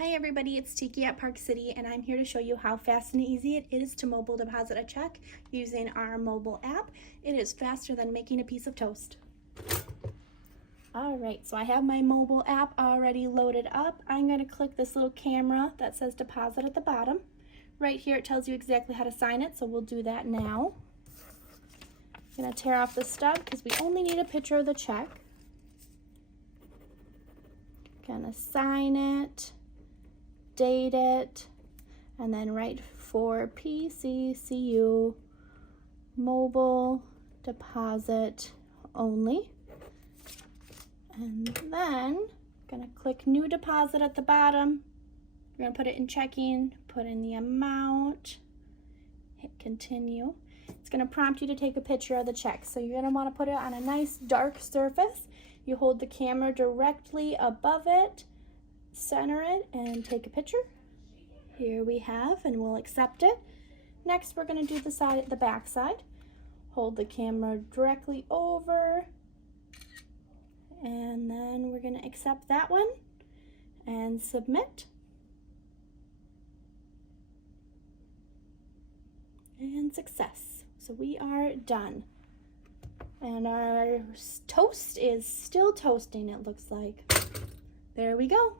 Hi everybody, it's Tiki at Park City, and I'm here to show you how fast and easy it is to mobile deposit a check using our mobile app. It is faster than making a piece of toast. Alright, so I have my mobile app already loaded up. I'm going to click this little camera that says deposit at the bottom. Right here it tells you exactly how to sign it, so we'll do that now. I'm going to tear off the stub because we only need a picture of the check. Gonna sign it, date it, and then write for PCCU mobile deposit only. And then gonna click new deposit at the bottom. We're gonna put it in checking, put in the amount, hit continue. It's gonna prompt you to take a picture of the check. So you're gonna wanna put it on a nice dark surface. You hold the camera directly above it, center it, and take a picture. Here we have, and we'll accept it. Next, we're going to do the back side. Hold the camera directly over, and then we're going to accept that one and submit. And success. So we are done. And our toast is still toasting, it looks like. There we go.